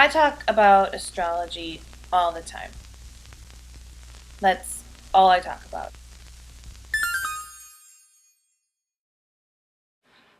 I talk about astrology all the time. That's all I talk about.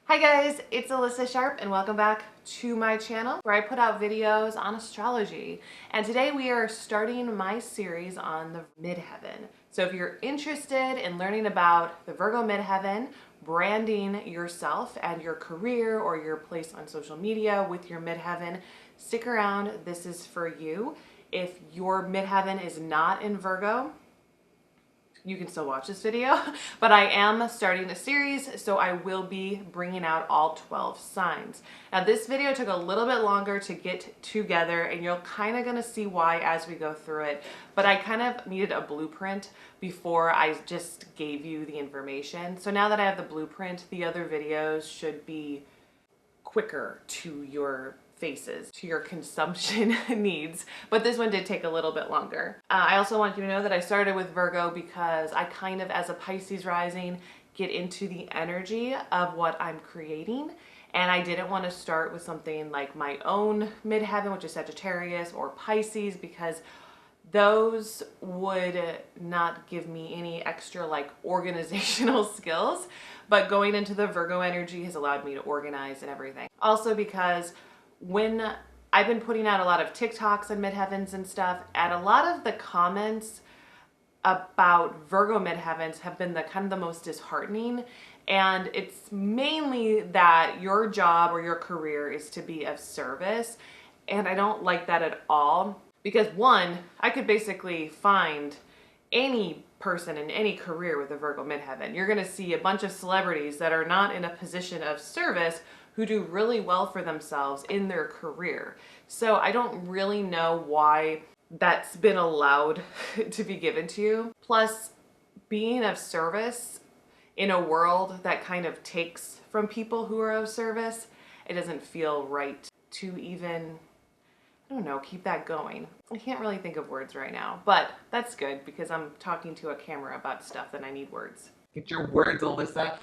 Hi guys, it's Alyssa Sharp and welcome back to my channel where I put out videos on astrology. And today we are starting my series on the Midheaven. So if you're interested in learning about the Virgo Midheaven, branding yourself and your career or your place on social media with your Midheaven, stick around, this is for you. If your Midheaven is not in Virgo, you can still watch this video, but I am starting a series, so I will be bringing out all 12 signs. Now this video took a little bit longer to get together, and you're kind of gonna see why as we go through it, but I kind of needed a blueprint before I just gave you the information. So now that I have the blueprint, the other videos should be quicker to your faces, to your consumption needs, but this one did take a little bit longer. I also want you to know that I started with Virgo because I kind of, as a Pisces rising, get into the energy of what I'm creating, and I didn't want to start with something like my own midheaven, which is Sagittarius or Pisces, because those would not give me any extra like organizational skills, but going into the Virgo energy has allowed me to organize and everything. Also because when I've been putting out a lot of TikToks and midheavens and stuff, and a lot of the comments about Virgo midheavens have been the kind of the most disheartening. And it's mainly that your job or your career is to be of service. And I don't like that at all. Because one, I could basically find any person in any career with a Virgo midheaven. You're gonna see a bunch of celebrities that are not in a position of service who do really well for themselves in their career. So I don't really know why that's been allowed to be given to you. Plus, being of service in a world that kind of takes from people who are of service, it doesn't feel right to even, I don't know, keep that going. I can't really think of words right now, but that's good because I'm talking to a camera about stuff and I need words. Get your words, Alyssa.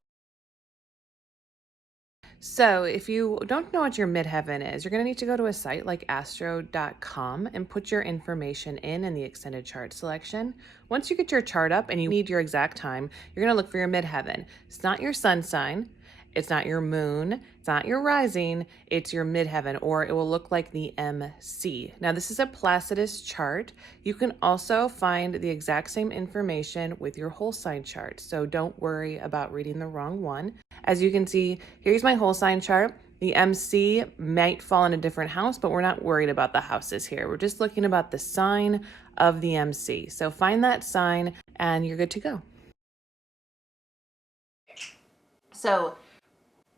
So if you don't know what your midheaven is, you're going to need to go to a site like astro.com and put your information in the extended chart selection. Once you get your chart up and you need your exact time, you're going to look for your midheaven. It's not your sun sign. It's not your moon, it's not your rising, it's your midheaven, or it will look like the MC. Now this is a Placidus chart. You can also find the exact same information with your whole sign chart, so don't worry about reading the wrong one. As you can see, here's my whole sign chart. The MC might fall in a different house, but we're not worried about the houses here. We're just looking about the sign of the MC. So find that sign and you're good to go. So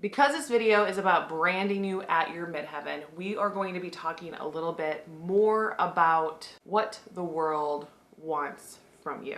because this video is about branding you at your midheaven, we are going to be talking a little bit more about what the world wants from you.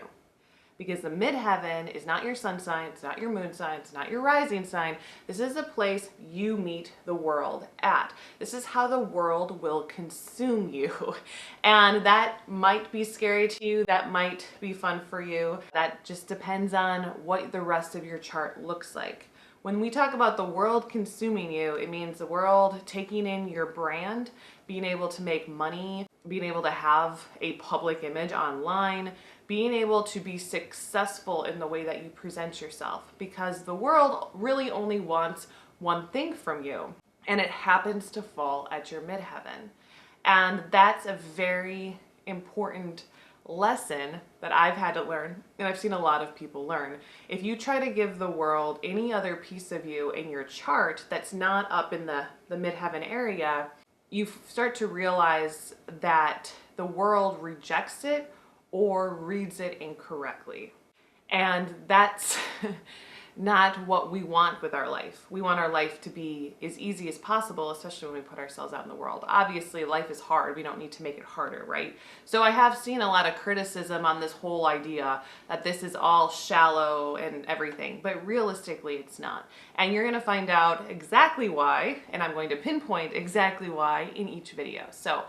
Because the midheaven is not your sun sign, it's not your moon sign, it's not your rising sign. This is a place you meet the world at. This is how the world will consume you. And that might be scary to you, that might be fun for you. That just depends on what the rest of your chart looks like. When we talk about the world consuming you, it means the world taking in your brand, being able to make money, being able to have a public image online, being able to be successful in the way that you present yourself, because the world really only wants one thing from you, and it happens to fall at your midheaven. And that's a very important lesson that I've had to learn, and I've seen a lot of people learn. If you try to give the world any other piece of you in your chart that's not up in the midheaven area, you start to realize that the world rejects it or reads it incorrectly. And that's not what we want with our life. We want our life to be as easy as possible, especially when we put ourselves out in the world. Obviously, life is hard. We don't need to make it harder, right? So I have seen a lot of criticism on this whole idea that this is all shallow and everything, but realistically, it's not. And you're going to find out exactly why, and I'm going to pinpoint exactly why in each video. So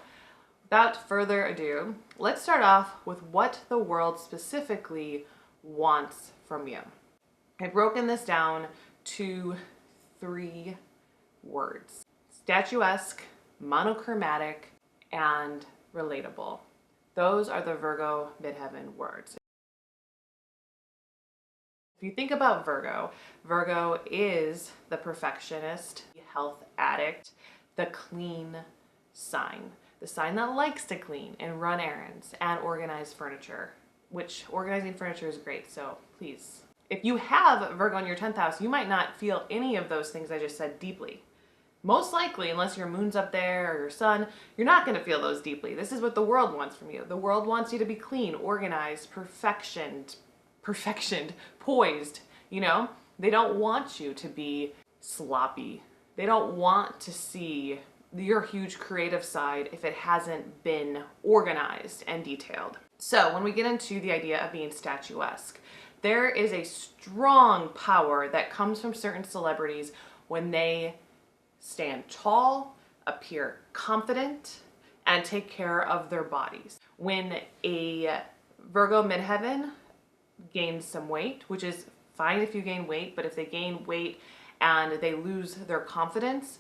without further ado, let's start off with what the world specifically wants from you. I've broken this down to 3 words: statuesque, monochromatic, and relatable. Those are the Virgo midheaven words. If you think about Virgo, Virgo is the perfectionist, health addict, the clean sign, the sign that likes to clean and run errands and organize furniture, which organizing furniture is great, so please. If you have Virgo in your 10th house, you might not feel any of those things I just said deeply. Most likely, unless your moon's up there or your sun, you're not going to feel those deeply. This is what the world wants from you. The world wants you to be clean, organized, perfectioned, poised, you know? They don't want you to be sloppy. They don't want to see your huge creative side if it hasn't been organized and detailed. So when we get into the idea of being statuesque, there is a strong power that comes from certain celebrities when they stand tall, appear confident, and take care of their bodies. When a Virgo midheaven gains some weight, which is fine if you gain weight, but if they gain weight and they lose their confidence,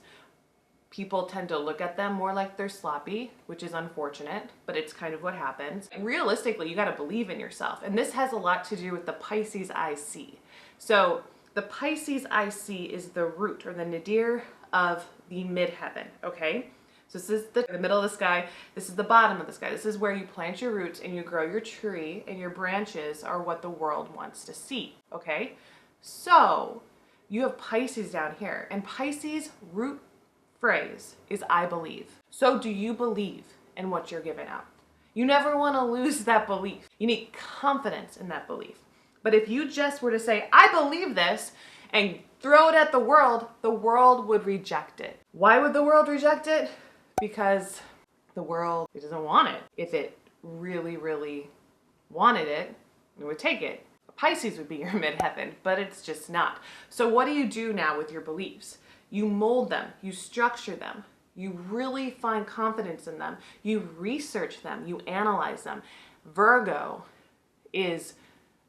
people tend to look at them more like they're sloppy, which is unfortunate, but it's kind of what happens. And realistically, you got to believe in yourself. And this has a lot to do with the Pisces IC. So the Pisces IC is the root or the nadir of the midheaven, okay? So this is the middle of the sky. This is the bottom of the sky. This is where you plant your roots and you grow your tree, and your branches are what the world wants to see, okay? So you have Pisces down here, and Pisces root phrase is I believe. So do you believe in what you're giving out? You never want to lose that belief. You need confidence in that belief. But if you just were to say, I believe this, and throw it at the world would reject it. Why would the world reject it? Because the world, it doesn't want it. If it really, really wanted it, it would take it. Pisces would be your midheaven, but it's just not. So what do you do now with your beliefs? You mold them, you structure them, you really find confidence in them, you research them, you analyze them. Virgo is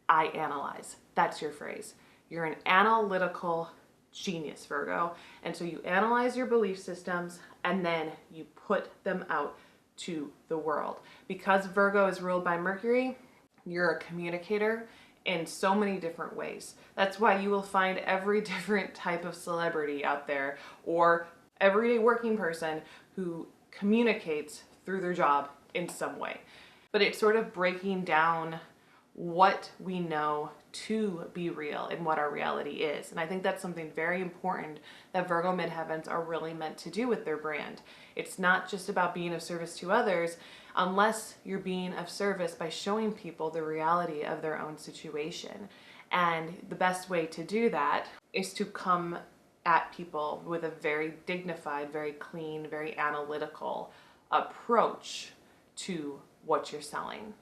I analyze. That's your phrase. You're an analytical genius, Virgo. And so you analyze your belief systems and then you put them out to the world. Because Virgo is ruled by Mercury, you're a communicator in so many different ways. That's why you will find every different type of celebrity out there or everyday working person who communicates through their job in some way. But it's sort of breaking down what we know to be real and what our reality is. And I think that's something very important that Virgo midheavens are really meant to do with their brand. It's not just about being of service to others unless you're being of service by showing people the reality of their own situation. And the best way to do that is to come at people with a very dignified, very clean, very analytical approach to what you're selling.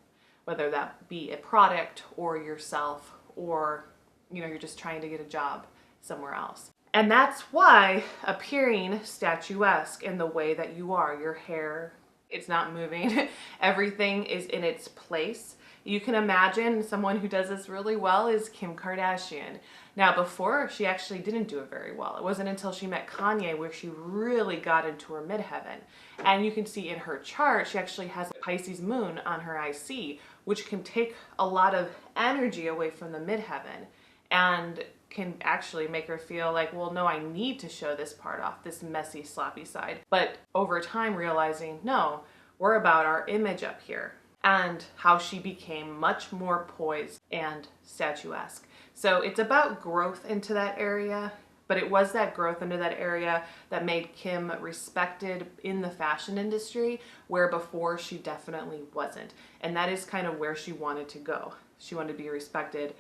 Whether that be a product or yourself, or you're just trying to get a job somewhere else. And that's why appearing statuesque in the way that you are, your hair, it's not moving, everything is in its place. You can imagine someone who does this really well is Kim Kardashian. Now before, she actually didn't do it very well. It wasn't until she met Kanye where she really got into her midheaven. And you can see in her chart, she actually has a Pisces moon on her IC, which can take a lot of energy away from the midheaven and can actually make her feel like, well, no, I need to show this part off, this messy, sloppy side. But over time realizing, no, we're about our image up here, and how she became much more poised and statuesque. So it's about growth into that area, but it was that growth into that area that made Kim respected in the fashion industry, where before she definitely wasn't. And that is kind of where she wanted to go. She wanted to be a respected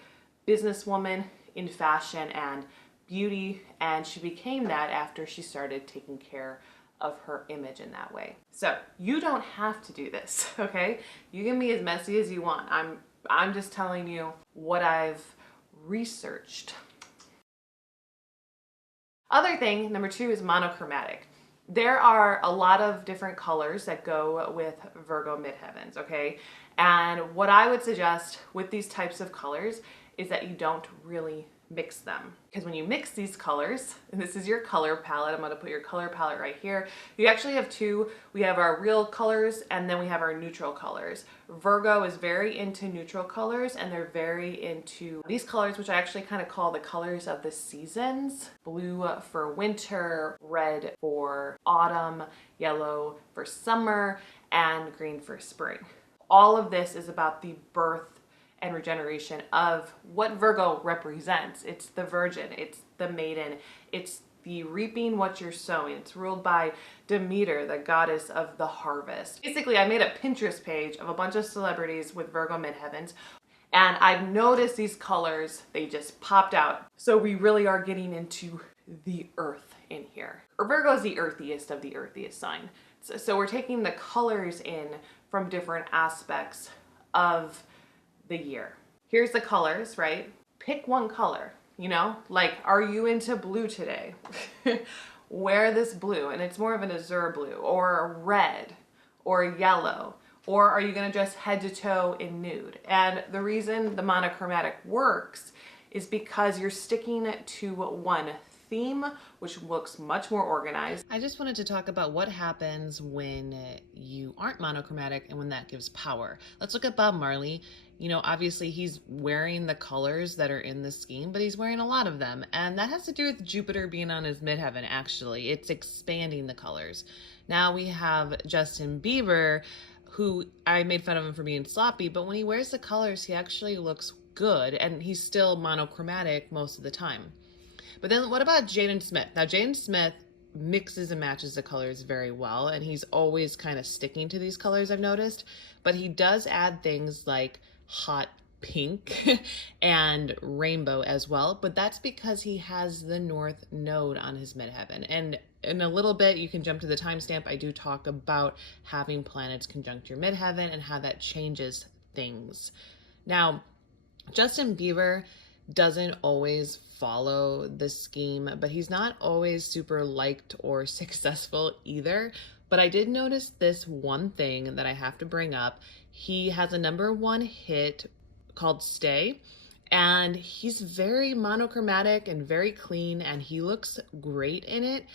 businesswoman in fashion and beauty, and she became that after she started taking care of her image in that way. So you don't have to do this, okay? You can be as messy as you want. I'm just telling you what I've researched. Other thing, number 2, is monochromatic. There are a lot of different colors that go with Virgo midheavens, okay? And what I would suggest with these types of colors is that you don't really mix them. Because when you mix these colors, and this is your color palette, I'm going to put your color palette right here. You actually have two. We have our real colors and then we have our neutral colors. Virgo is very into neutral colors and they're very into these colors, which I actually kind of call the colors of the seasons. Blue for winter, red for autumn, yellow for summer, and green for spring. All of this is about the birth and regeneration of what Virgo represents. It's the virgin, it's the maiden, it's the reaping what you're sowing. It's ruled by Demeter, the goddess of the harvest. Basically, I made a Pinterest page of a bunch of celebrities with Virgo midheavens, and I've noticed these colors, they just popped out. So we really are getting into the earth in here. Virgo is the earthiest of the earthiest sign. So we're taking the colors in from different aspects of the year. Here's the colors, right? Pick one color, you know, like, are you into blue today? Wear this blue, and it's more of an azure blue, or red, or yellow, or are you gonna dress head to toe in nude? And the reason the monochromatic works is because you're sticking to one theme, which looks much more organized. I just wanted to talk about what happens when you aren't monochromatic and when that gives power. Let's look at Bob Marley. You know, obviously he's wearing the colors that are in the scheme, but he's wearing a lot of them. And that has to do with Jupiter being on his midheaven, actually. It's expanding the colors. Now we have Justin Bieber, who I made fun of him for being sloppy, but when he wears the colors, he actually looks good, and he's still monochromatic most of the time. But then what about Jaden Smith? Now, Jaden Smith mixes and matches the colors very well, and he's always kind of sticking to these colors, I've noticed. But he does add things like hot pink and rainbow as well, but that's because he has the North Node on his midheaven. And in a little bit, you can jump to the timestamp. I do talk about having planets conjunct your midheaven and how that changes things. Now, Justin Bieber doesn't always follow the scheme, but he's not always super liked or successful either. But I did notice this one thing that I have to bring up. He has a #1 hit called Stay, and he's very monochromatic and very clean, and he looks great in it.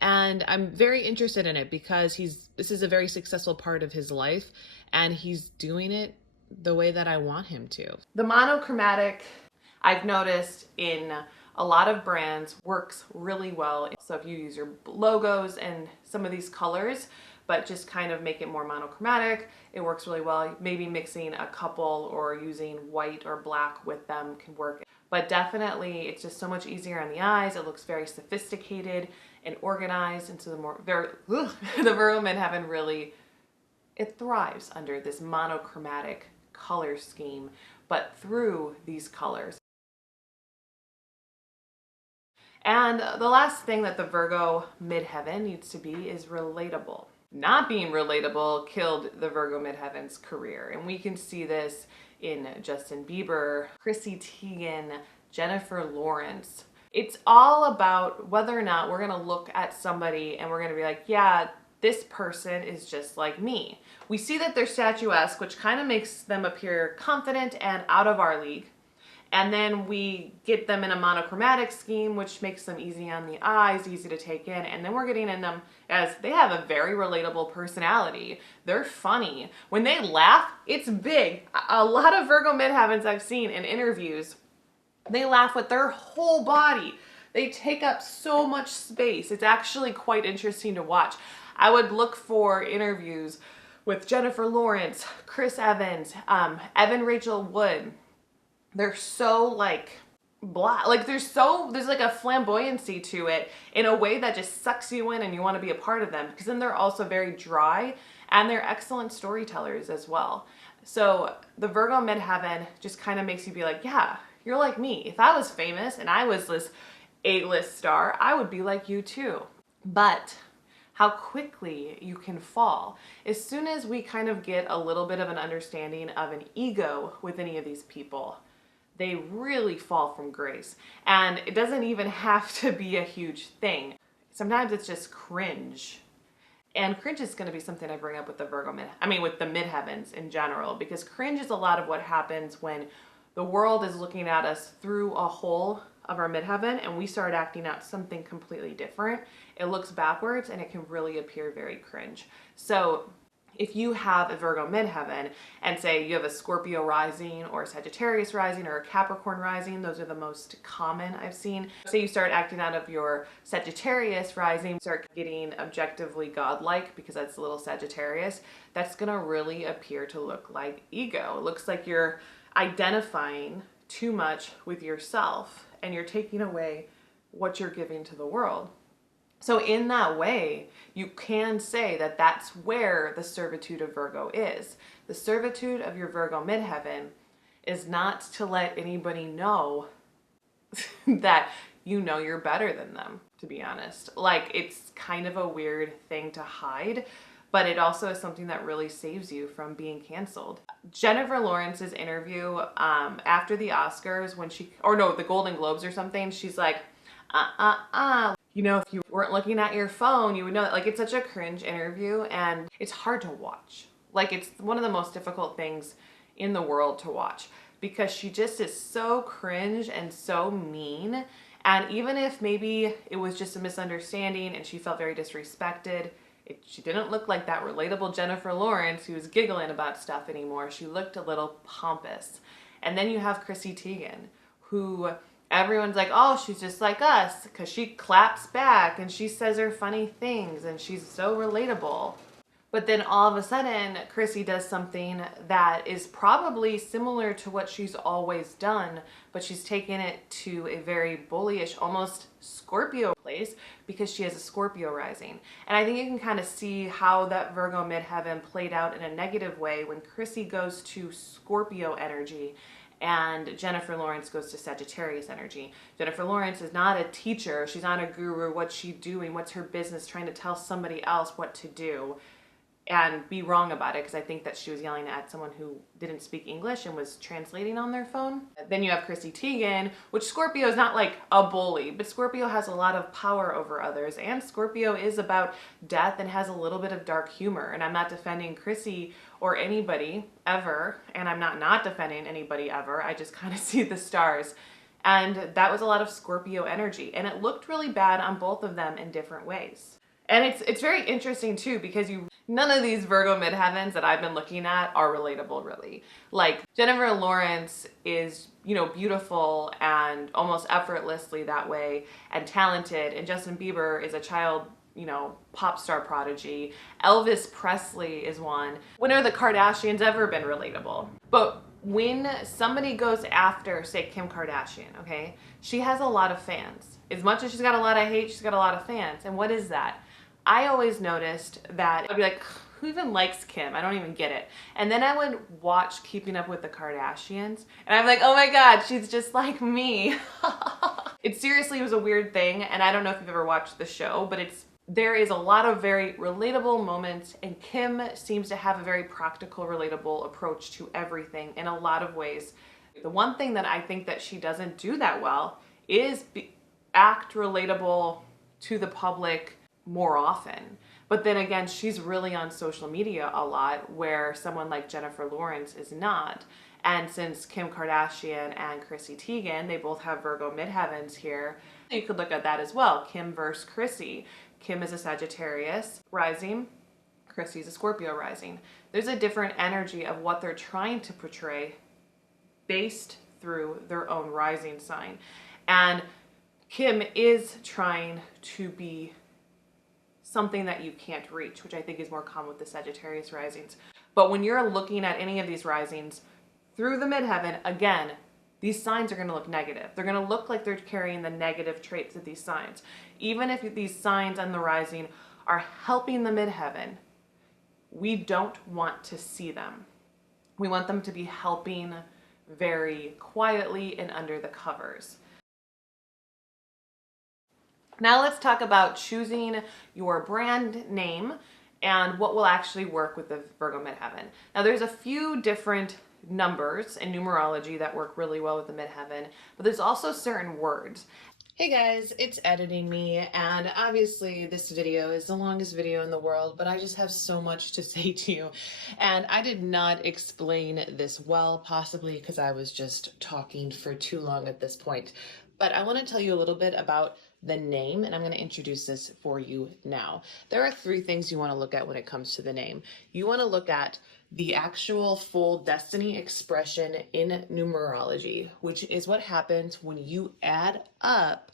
And I'm very interested in it because this is a very successful part of his life, and he's doing it the way that I want him to. The monochromatic, I've noticed in a lot of brands, works really well. So if you use your logos and some of these colors, but just kind of make it more monochromatic, it works really well. Maybe mixing a couple or using white or black with them can work. But definitely, it's just so much easier on the eyes. It looks very sophisticated and organized. And so the Virgo midheaven really, it thrives under this monochromatic color scheme, but through these colors. And the last thing that the Virgo midheaven needs to be is relatable. Not being relatable killed the Virgo midheaven's career. And we can see this in Justin Bieber, Chrissy Teigen, Jennifer Lawrence. It's all about whether or not we're gonna look at somebody and we're gonna be like, yeah, this person is just like me. We see that they're statuesque, which kind of makes them appear confident and out of our league. And then we get them in a monochromatic scheme, which makes them easy on the eyes, easy to take in. And then we're getting in them as they have a very relatable personality. They're funny. When they laugh, it's big. A lot of Virgo midheavens I've seen in interviews, they laugh with their whole body. They take up so much space. It's actually quite interesting to watch. I would look for interviews with Jennifer Lawrence, Chris Evans, Evan Rachel Wood. They're so like blah, like there's like a flamboyancy to it in a way that just sucks you in and you want to be a part of them, because then they're also very dry and they're excellent storytellers as well. So the Virgo midheaven just kind of makes you be like, yeah, you're like me. If I was famous and I was this A-list star, I would be like you too. But how quickly you can fall. As soon as we kind of get a little bit of an understanding of an ego with any of these people, they really fall from grace. And it doesn't even have to be a huge thing. Sometimes it's just cringe. And cringe is going to be something I bring up with the with the midheavens in general, because cringe is a lot of what happens when the world is looking at us through a hole of our midheaven and we start acting out something completely different, it looks backwards and it can really appear very cringe. So if you have a Virgo midheaven and say you have a Scorpio rising or a Sagittarius rising or a Capricorn rising, those are the most common I've seen. Say you start acting out of your Sagittarius rising, start getting objectively godlike because that's a little Sagittarius, that's gonna really appear to look like ego. It looks like you're identifying too much with yourself and you're taking away what you're giving to the world. So in that way, you can say that that's where the servitude of Virgo is. The servitude of your Virgo midheaven is not to let anybody know that you know you're better than them, to be honest. Like, it's kind of a weird thing to hide, but it also is something that really saves you from being canceled. Jennifer Lawrence's interview after the Oscars, the Golden Globes or something, she's like, you know, if you weren't looking at your phone, you would know that. Like, it's such a cringe interview and it's hard to watch. Like, it's one of the most difficult things in the world to watch because she just is so cringe and so mean. And even if maybe it was just a misunderstanding and she felt very disrespected, she didn't look like that relatable Jennifer Lawrence who was giggling about stuff anymore. She looked a little pompous. And then you have Chrissy Teigen, who everyone's like, oh, she's just like us because she claps back and she says her funny things and she's so relatable. But then all of a sudden, Chrissy does something that is probably similar to what she's always done, but she's taken it to a very bullyish, almost Scorpio place because she has a Scorpio rising. And I think you can kind of see how that Virgo midheaven played out in a negative way when Chrissy goes to Scorpio energy and Jennifer Lawrence goes to Sagittarius energy. Jennifer Lawrence is not a teacher. She's not a guru. What's she doing? What's her business? Trying to tell somebody else what to do and be wrong about it, because I think that she was yelling at someone who didn't speak English and was translating on their phone. Then you have Chrissy Teigen, which Scorpio is not like a bully, but Scorpio has a lot of power over others, and Scorpio is about death and has a little bit of dark humor. And I'm not defending Chrissy or anybody ever, and I'm not defending anybody ever. I just kind of see the stars. And that was a lot of Scorpio energy, and it looked really bad on both of them in different ways. And it's very interesting too, because none of these Virgo midheavens that I've been looking at are relatable, really. Like, Jennifer Lawrence is, you know, beautiful and almost effortlessly that way and talented, and Justin Bieber is a child, you know, pop star prodigy. Elvis Presley is one. When are the Kardashians ever been relatable? But when somebody goes after, say, Kim Kardashian, okay, she has a lot of fans. As much as she's got a lot of hate, she's got a lot of fans. And what is that? I always noticed that I'd be like, who even likes Kim? I don't even get it. And then I would watch Keeping Up with the Kardashians, and I'm like, oh my God, she's just like me. It seriously was a weird thing, and I don't know if you've ever watched the show, but there is a lot of very relatable moments, and Kim seems to have a very practical, relatable approach to everything in a lot of ways. The one thing that I think that she doesn't do that well is act relatable to the public more often. But then again, she's really on social media a lot, where someone like Jennifer Lawrence is not. And since Kim Kardashian and Chrissy Teigen, they both have Virgo midheavens here, you could look at that as well. Kim versus Chrissy. Kim is a Sagittarius rising, Chrissy's a Scorpio rising. There's a different energy of what they're trying to portray based through their own rising sign. And Kim is trying to be something that you can't reach, which I think is more common with the Sagittarius risings. But when you're looking at any of these risings through the midheaven, again, these signs are going to look negative. They're going to look like they're carrying the negative traits of these signs. Even if these signs on the rising are helping the midheaven, we don't want to see them. We want them to be helping very quietly and under the covers. Now let's talk about choosing your brand name and what will actually work with the Virgo midheaven. Now there's a few different numbers in numerology that work really well with the midheaven, but there's also certain words. Hey guys, it's editing me, and obviously this video is the longest video in the world, but I just have so much to say to you. And I did not explain this well, possibly because I was just talking for too long at this point. But I want to tell you a little bit about the name, and I'm going to introduce this for you now. There are three things you want to look at when it comes to the name. You want to look at the actual full destiny expression in numerology, which is what happens when you add up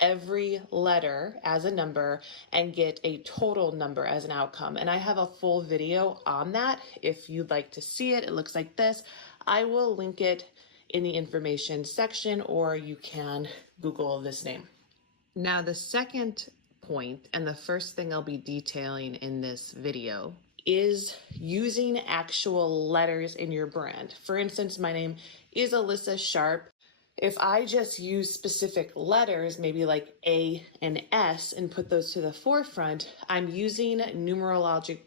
every letter as a number and get a total number as an outcome. And I have a full video on that. If you'd like to see it, it looks like this. I will link it in the information section, or you can Google this name. Now, the second point, and the first thing I'll be detailing in this video, is using actual letters in your brand. For instance, my name is Alyssa Sharp. If I just use specific letters, maybe like A and S, and put those to the forefront, I'm using numerology.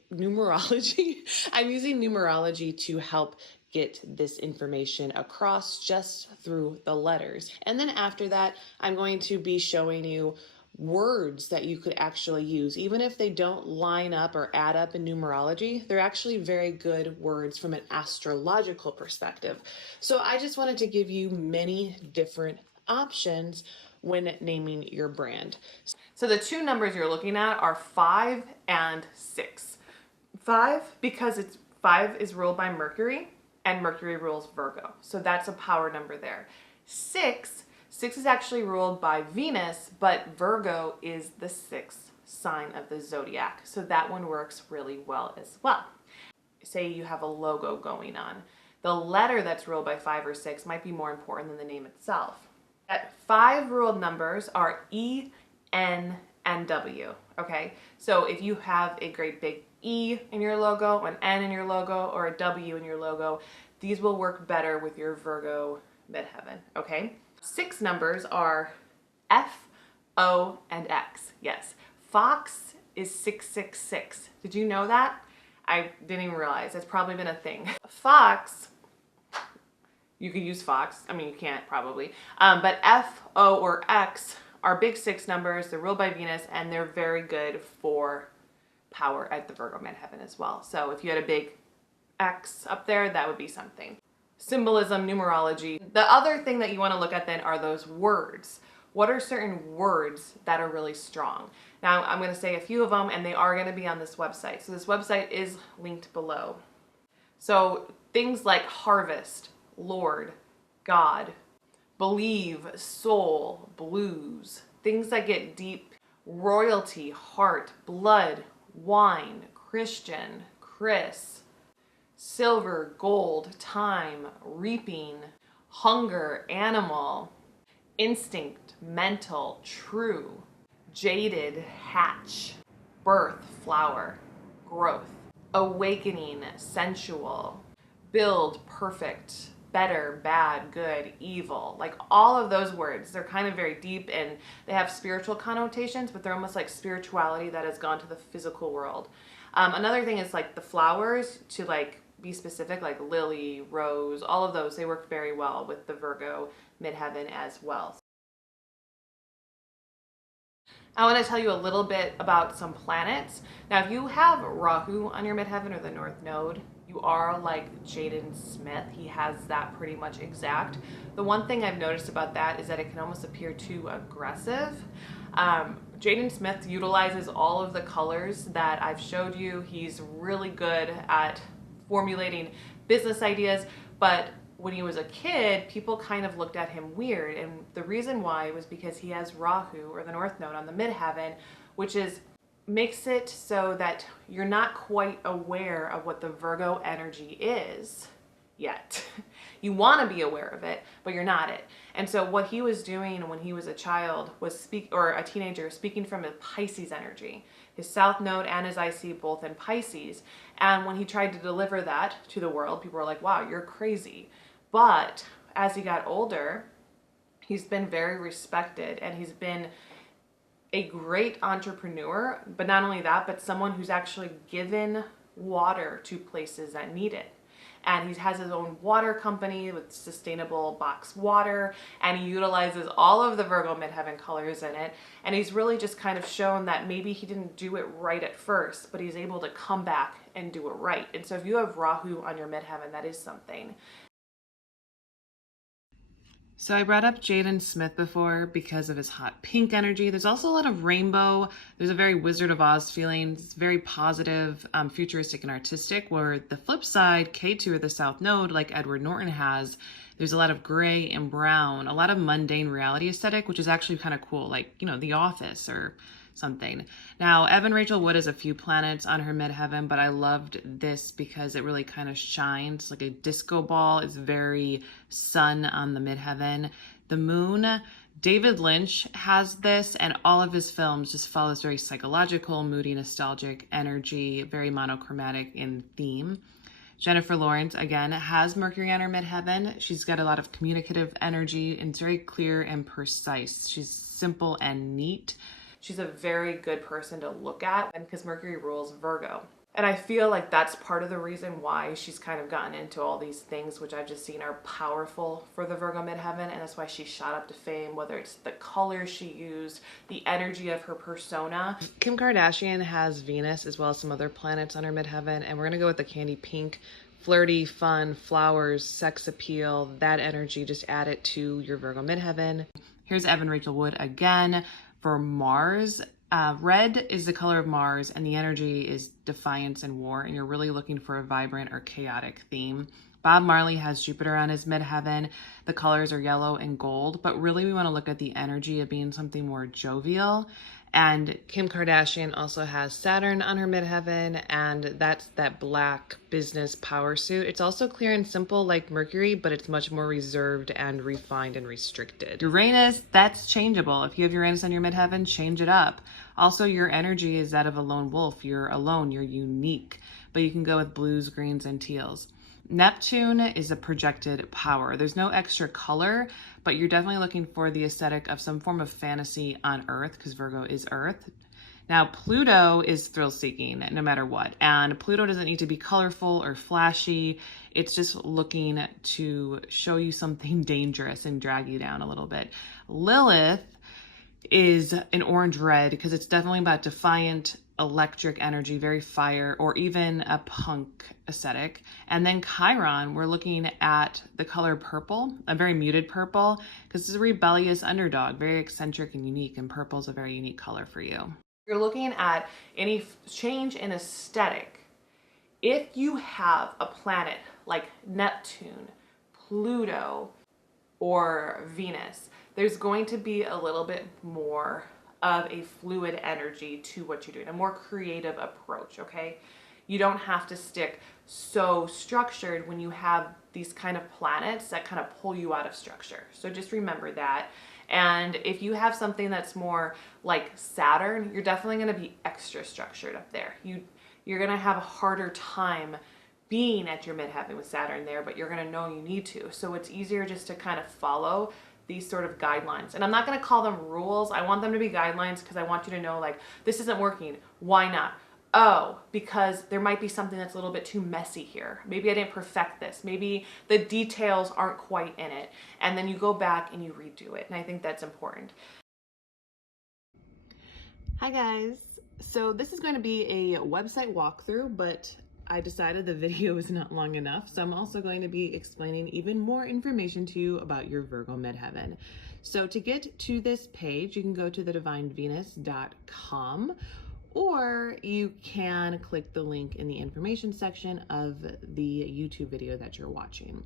I'm using numerology to help get this information across just through the letters. And then after that, I'm going to be showing you words that you could actually use. Even if they don't line up or add up in numerology, they're actually very good words from an astrological perspective. So I just wanted to give you many different options when naming your brand. So the two numbers you're looking at are 5 and 6. 5 because 5 is ruled by Mercury, and Mercury rules Virgo. So that's a power number there. 6 is actually ruled by Venus, but Virgo is the 6th sign of the zodiac. So that one works really well as well. Say you have a logo going on. The letter that's ruled by 5 or 6 might be more important than the name itself. 5 ruled numbers are E, N, and W, okay? So if you have a great big E in your logo, an N in your logo, or a W in your logo, these will work better with your Virgo midheaven, okay? 6 numbers are F, O, and X. Yes, Fox is 666. Did you know that? I didn't even realize. It's probably been a thing. Fox, you could use Fox. I mean, you can't probably. But F, O, or X are big 6 numbers. They're ruled by Venus, and they're very good for power at the Virgo midheaven as well. So if you had a big X up there, that would be something. Symbolism, numerology. The other thing that you want to look at then are those words. What are certain words that are really strong? Now, I'm going to say a few of them, and they are going to be on this website. So this website is linked below. So things like harvest, Lord, God, believe, soul, blues, things that get deep, royalty, heart, blood, wine, Christian, Chris, silver, gold, time, reaping, hunger, animal, instinct, mental, true, jaded, hatch, birth, flower, growth, awakening, sensual, build, perfect, better, bad, good, evil. Like all of those words, they're kind of very deep and they have spiritual connotations, but they're almost like spirituality that has gone to the physical world. Another thing is like the flowers, to like be specific, like lily, rose, all of those, they work very well with the Virgo midheaven as well. I want to tell you a little bit about some planets. Now, if you have Rahu on your midheaven or the North Node, you are like Jaden Smith. He has that pretty much exact. The one thing I've noticed about that is that it can almost appear too aggressive. Jaden Smith utilizes all of the colors that I've showed you. He's really good at formulating business ideas, but when he was a kid, people kind of looked at him weird. And the reason why was because he has Rahu, or the North Node, on the midheaven, which makes it so that you're not quite aware of what the Virgo energy is yet. You want to be aware of it, but you're not it. And so what he was doing when he was a child was or a teenager, speaking from a Pisces energy. His South Node and his IC both in Pisces. And when he tried to deliver that to the world, people were like, wow, you're crazy. But as he got older, he's been very respected, and he's been a great entrepreneur, but not only that, but someone who's actually given water to places that need it. And he has his own water company with sustainable box water, and he utilizes all of the Virgo midheaven colors in it. And he's really just kind of shown that maybe he didn't do it right at first, but he's able to come back and do it right. And so if you have Rahu on your midheaven, that is something. So I brought up Jaden Smith before because of his hot pink energy. There's also a lot of rainbow. There's a very Wizard of Oz feeling. It's very positive, futuristic, and artistic, where the flip side, K2 or the South Node, like Edward Norton has, there's a lot of gray and brown, a lot of mundane reality aesthetic, which is actually kind of cool, like, you know, The Office or something. Now, Evan Rachel Wood has a few planets on her midheaven, but I loved this because it really kind of shines like a disco ball. It's very sun on the midheaven. The moon, David Lynch has this, and all of his films just follows very psychological, moody, nostalgic energy, very monochromatic in theme. Jennifer Lawrence, again, has Mercury on her midheaven. She's got a lot of communicative energy, and it's very clear and precise. She's simple and neat. She's a very good person to look at, and because Mercury rules Virgo. And I feel like that's part of the reason why she's kind of gotten into all these things, which I've just seen are powerful for the Virgo midheaven, and that's why she shot up to fame, whether it's the colors she used, the energy of her persona. Kim Kardashian has Venus as well as some other planets on her midheaven, and we're going to go with the candy pink. Flirty, fun, flowers, sex appeal, that energy, just add it to your Virgo midheaven. Here's Evan Rachel Wood again. For Mars, red is the color of Mars, and the energy is defiance and war, and you're really looking for a vibrant or chaotic theme. Bob Marley has Jupiter on his midheaven. The colors are yellow and gold, but really we want to look at the energy of being something more jovial. And Kim Kardashian also has Saturn on her midheaven, and that's that black business power suit. It's also clear and simple like Mercury, but it's much more reserved and refined and restricted. Uranus, that's changeable. If you have Uranus on your midheaven, change it up. Also, your energy is that of a lone wolf. You're alone, you're unique, but you can go with blues, greens, and teals. Neptune is a projected power. There's no extra color, but you're definitely looking for the aesthetic of some form of fantasy on Earth, because Virgo is Earth. Now, Pluto is thrill-seeking no matter what, and Pluto doesn't need to be colorful or flashy. It's just looking to show you something dangerous and drag you down a little bit. Lilith is an orange-red because it's definitely about defiant, electric energy, very fire, or even a punk aesthetic. And then Chiron, we're looking at the color purple, a very muted purple, because it's a rebellious underdog, very eccentric and unique, and purple is a very unique color for you. You're looking at any change in aesthetic. If you have a planet like Neptune, Pluto, or Venus, there's going to be a little bit more of a fluid energy to what you're doing, a more creative approach, okay? You don't have to stick so structured when you have these kind of planets that kind of pull you out of structure. So just remember that. And if you have something that's more like Saturn, you're definitely going to be extra structured up there. You're going to have a harder time being at your midheaven with Saturn there, but you're going to know you need to. So it's easier just to kind of follow these sort of guidelines. And I'm not going to call them rules. I want them to be guidelines because I want you to know, like, this isn't working. Why not? Oh, because there might be something that's a little bit too messy here. Maybe I didn't perfect this. Maybe the details aren't quite in it. And then you go back and you redo it. And I think that's important. Hi guys. So this is going to be a website walkthrough, but I decided the video is not long enough, so I'm also going to be explaining even more information to you about your Virgo midheaven. So to get to this page, you can go to thedivinevenus.com, or you can click the link in the information section of the YouTube video that you're watching.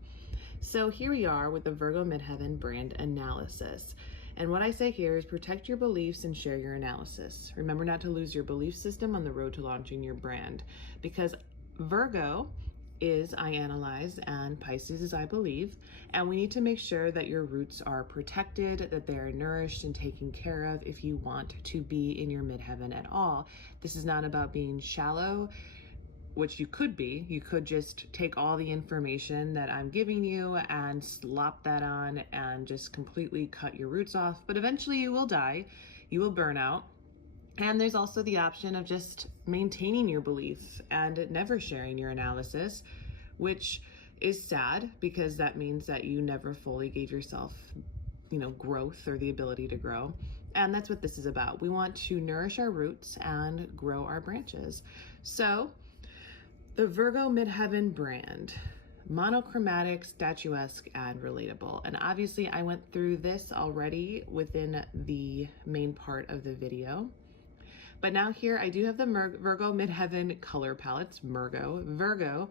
So here we are with the Virgo midheaven brand analysis. And what I say here is protect your beliefs and share your analysis. Remember not to lose your belief system on the road to launching your brand, because Virgo is I analyze and Pisces is I believe, and we need to make sure that your roots are protected, that they are nourished and taken care of if you want to be in your midheaven at all. This is not about being shallow, which you could be. You could just take all the information that I'm giving you and slop that on and just completely cut your roots off, but eventually you will die, you will burn out. And there's also the option of just maintaining your belief and never sharing your analysis, which is sad because that means that you never fully gave yourself, growth or the ability to grow. And that's what this is about. We want to nourish our roots and grow our branches. So the Virgo midheaven brand. monochromatic, statuesque, and relatable. And obviously I went through this already within the main part of the video. But now here I do have the Virgo Midheaven color palettes, Virgo,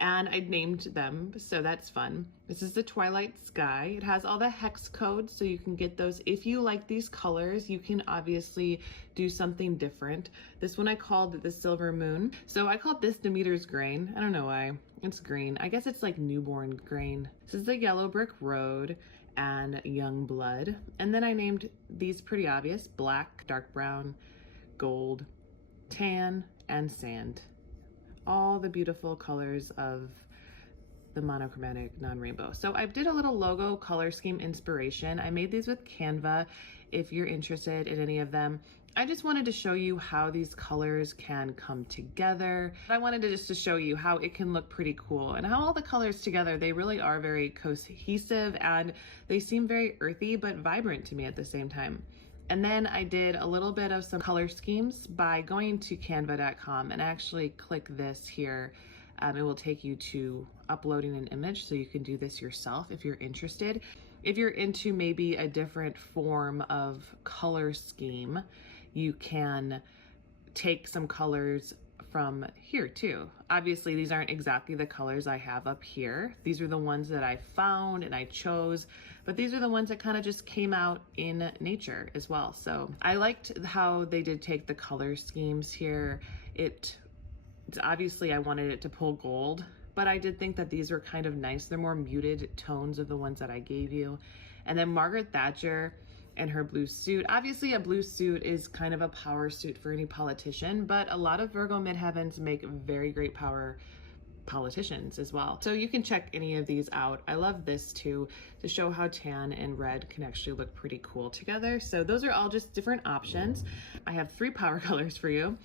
and I named them, so that's fun. This is the Twilight Sky. It has all the hex codes, so you can get those. If you like these colors, you can obviously do something different. This one I called the Silver Moon. So I called this Demeter's Grain. I don't know why. It's green. I guess it's like newborn grain. This is the Yellow Brick Road and Young Blood. And then I named these pretty obvious: black, dark brown, gold, tan, and sand. All the beautiful colors of the monochromatic non-rainbow. So I did a little logo color scheme inspiration. I made these with Canva if you're interested in any of them. I just wanted to show you how these colors can come together. I wanted to show you how it can look pretty cool and how all the colors together, they really are very cohesive and they seem very earthy but vibrant to me at the same time. And then I did a little bit of some color schemes by going to canva.com and actually click this here. It will take you to uploading an image, so you can do this yourself if you're interested. If you're into maybe a different form of color scheme, you can take some colors from here too. Obviously, these aren't exactly the colors I have up here. These are the ones that I found and I chose, but these are the ones that kind of just came out in nature as well. So I liked how they did take the color schemes here. It's obviously I wanted it to pull gold, but I did think that these were kind of nice. They're more muted tones of the ones that I gave you. And then Margaret Thatcher and her blue suit. Obviously a blue suit is kind of a power suit for any politician, but a lot of Virgo midheavens make very great power politicians as well. So you can check any of these out. I love this too, to show how tan and red can actually look pretty cool together. So those are all just different options. I have 3 power colors for you.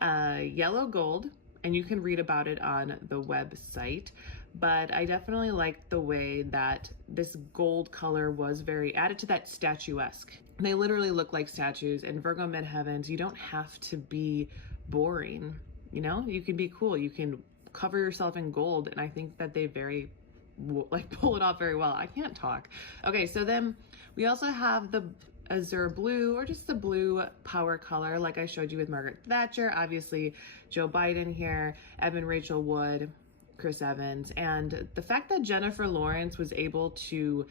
Yellow, gold, and you can read about it on the website. But I definitely liked the way that this gold color was very added to that statuesque. They literally look like statues, and Virgo midheavens, you don't have to be boring, you know? You can be cool, you can cover yourself in gold, and I think that they pull it off very well. I can't talk. Okay, so then we also have the azure blue, or just the blue power color like I showed you with Margaret Thatcher. Obviously Joe Biden here, Evan Rachel Wood, Chris Evans, and the fact that Jennifer Lawrence was able to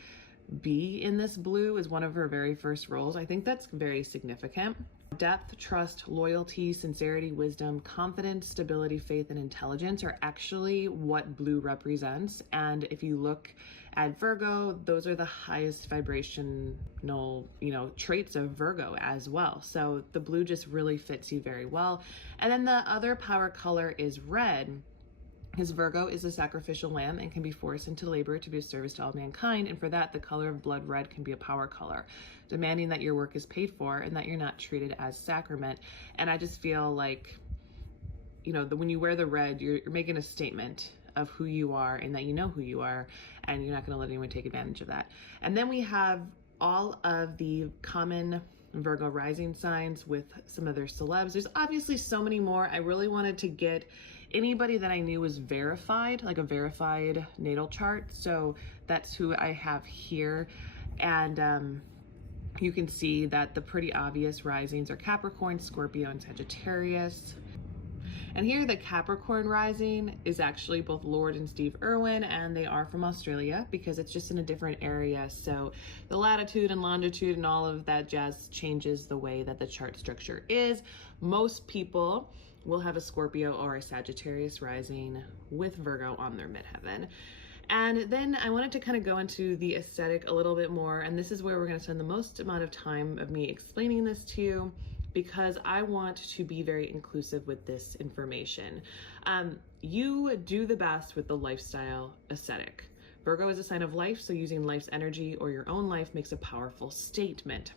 be in this blue is one of her very first roles. I think that's very significant. Depth, trust, loyalty, sincerity, wisdom, confidence, stability, faith, and intelligence are actually what blue represents. And if you look at Virgo, those are the highest vibrational, traits of Virgo as well. So the blue just really fits you very well. And then the other power color is red. His Virgo is a sacrificial lamb and can be forced into labor to be of service to all mankind. And for that, the color of blood red can be a power color, demanding that your work is paid for and that you're not treated as sacrament. And I just feel like, when you wear the red, you're making a statement of who you are and that you know who you are, and you're not going to let anyone take advantage of that. And then we have all of the common Virgo rising signs with some of their celebs. There's obviously so many more. I really wanted to get anybody that I knew was verified, like a verified natal chart. So that's who I have here. And you can see that the pretty obvious risings are Capricorn, Scorpio, and Sagittarius. And here the Capricorn rising is actually both Lord and Steve Irwin, and they are from Australia because it's just in a different area. So the latitude and longitude and all of that jazz changes the way that the chart structure is. Most people will have a Scorpio or a Sagittarius rising with Virgo on their midheaven. And then I wanted to kind of go into the aesthetic a little bit more, and this is where we're going to spend the most amount of time of me explaining this to you, because I want to be very inclusive with this information. You do the best with the lifestyle aesthetic. Virgo is a sign of life, so using life's energy or your own life makes a powerful statement.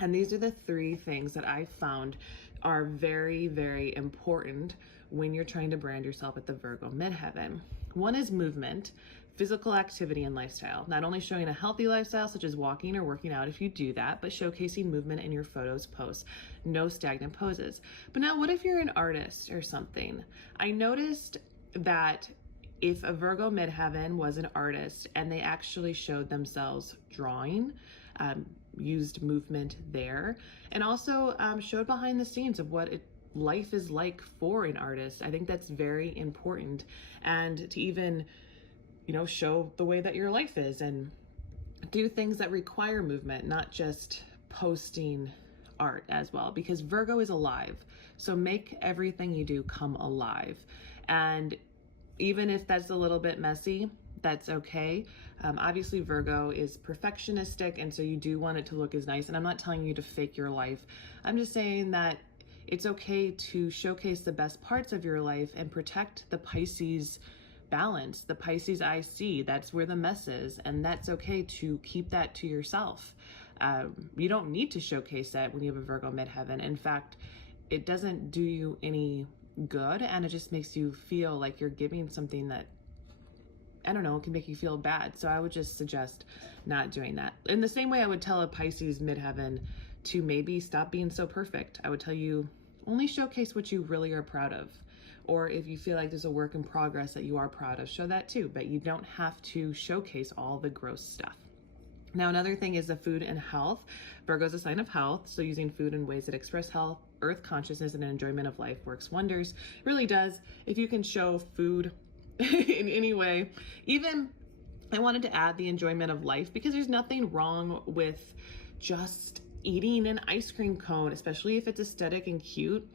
And these are the 3 things that I found are very, very important when you're trying to brand yourself at the Virgo midheaven. One is movement, physical activity, and lifestyle. Not only showing a healthy lifestyle, such as walking or working out if you do that, but showcasing movement in your photos, posts, no stagnant poses. But now what if you're an artist or something? I noticed that if a Virgo midheaven was an artist and they actually showed themselves drawing, used movement there, and also showed behind the scenes of what life is like for an artist, I think that's very important. And to even, show the way that your life is and do things that require movement, not just posting art as well, because Virgo is alive. So make everything you do come alive. And even if that's a little bit messy, that's okay. Obviously Virgo is perfectionistic, and so you do want it to look as nice. And I'm not telling you to fake your life. I'm just saying that it's okay to showcase the best parts of your life and protect the Pisces balance, the Pisces I see. That's where the mess is, and that's okay to keep that to yourself. You don't need to showcase that when you have a Virgo midheaven. In fact, it doesn't do you any good, and it just makes you feel like you're giving something that, I don't know, it can make you feel bad. So I would just suggest not doing that. In the same way I would tell a Pisces midheaven to maybe stop being so perfect. I would tell you, only showcase what you really are proud of. Or if you feel like there's a work in progress that you are proud of, show that too, but you don't have to showcase all the gross stuff. Now, another thing is the food and health. Virgo is a sign of health, so using food in ways that express health, earth consciousness, and enjoyment of life works wonders. It really does. If you can show food in any way, even I wanted to add the enjoyment of life, because there's nothing wrong with just eating an ice cream cone, especially if it's aesthetic and cute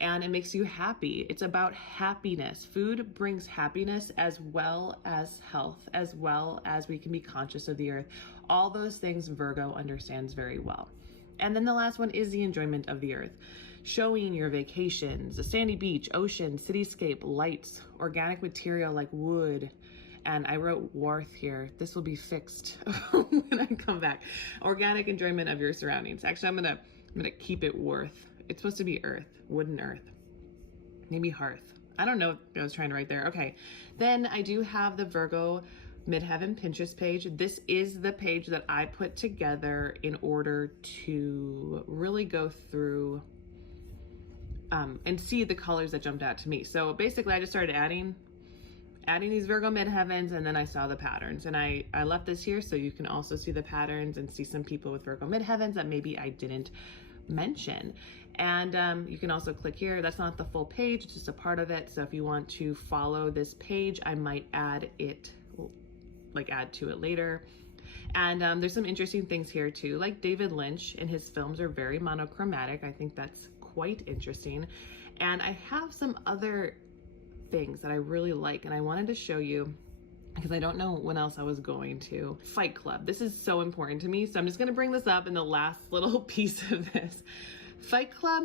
and it makes you happy. It's about happiness. Food brings happiness as well as health, as well as we can be conscious of the earth. All those things Virgo understands very well. And then the last one is the enjoyment of the earth. Showing your vacations, a sandy beach, ocean, cityscape, lights, organic material like wood. And I wrote Warth here. This will be fixed when I come back. Organic enjoyment of your surroundings. Actually, I'm gonna keep it Worth. It's supposed to be earth, wooden earth. Maybe hearth. I don't know what I was trying to write there. Okay. Then I do have the Virgo Midheaven Pinterest page. This is the page that I put together in order to really go through and see the colors that jumped out to me. So basically I just started adding these Virgo midheavens, and then I saw the patterns, and I left this here so you can also see the patterns and see some people with Virgo midheavens that maybe I didn't mention. And you can also click here. That's not the full page, it's just a part of it. So if you want to follow this page, I might add to it later. And there's some interesting things here too, like David Lynch, and his films are very monochromatic. I think that's quite interesting. And I have some other things that I really like, and I wanted to show you because I don't know when else I was going to. Fight Club. This is so important to me, so I'm just going to bring this up in the last little piece of this. Fight Club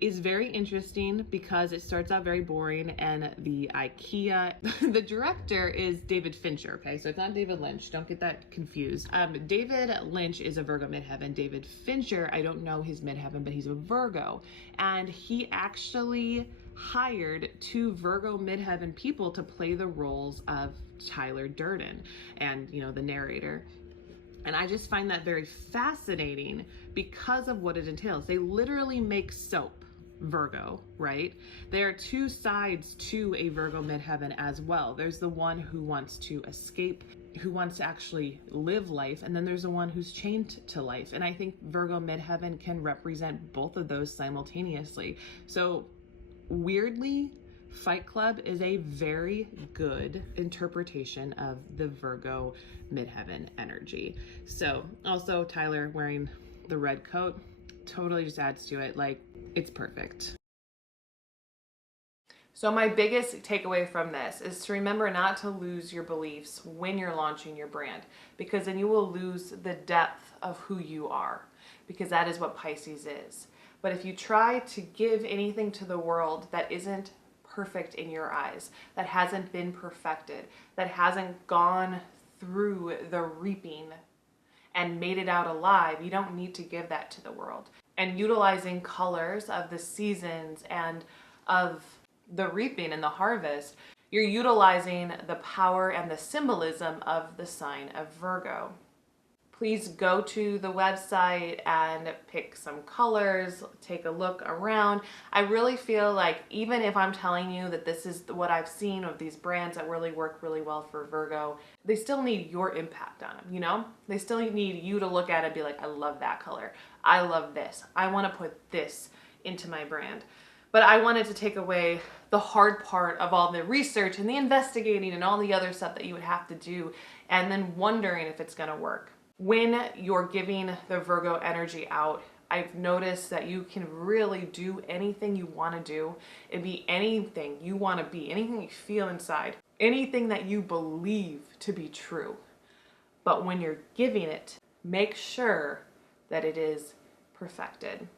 is very interesting because it starts out very boring, and the IKEA, the director is David Fincher, okay? So it's not David Lynch, don't get that confused. David Lynch is a Virgo midheaven. David Fincher, I don't know his midheaven, but he's a Virgo, and he actually hired 2 Virgo midheaven people to play the roles of Tyler Durden and, the narrator. And I just find that very fascinating because of what it entails. They literally make soap, Virgo, right? There are 2 sides to a Virgo midheaven as well. There's the one who wants to escape, who wants to actually live life, and then there's the one who's chained to life. And I think Virgo midheaven can represent both of those simultaneously. So weirdly, Fight Club is a very good interpretation of the Virgo midheaven energy. So also Tyler wearing the red coat totally just adds to it. Like, it's perfect. So my biggest takeaway from this is to remember not to lose your beliefs when you're launching your brand, because then you will lose the depth of who you are, because that is what Pisces is. But if you try to give anything to the world that isn't perfect in your eyes, that hasn't been perfected, that hasn't gone through the reaping and made it out alive, you don't need to give that to the world. And utilizing colors of the seasons and of the reaping and the harvest, you're utilizing the power and the symbolism of the sign of Virgo. please go to the website and pick some colors, take a look around. I really feel like even if I'm telling you that this is what I've seen of these brands that really work really well for Virgo, they still need your impact on them, you know? They still need you to look at it and be like, I love that color. I love this. I want to put this into my brand. But I wanted to take away the hard part of all the research and the investigating and all the other stuff that you would have to do and then wondering if it's going to work. When you're giving the Virgo energy out, I've noticed that you can really do anything you want to do. It'd be anything you want to be, anything you feel inside, anything that you believe to be true. But when you're giving it, make sure that it is perfected.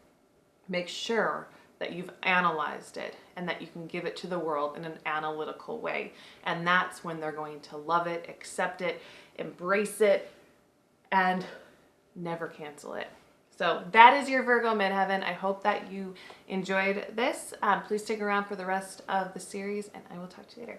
Make sure that you've analyzed it and that you can give it to the world in an analytical way. And that's when they're going to love it, accept it, embrace it, and never cancel it. So that is your Virgo Midheaven. I hope that you enjoyed this. Please stick around for the rest of the series, and I will talk to you later.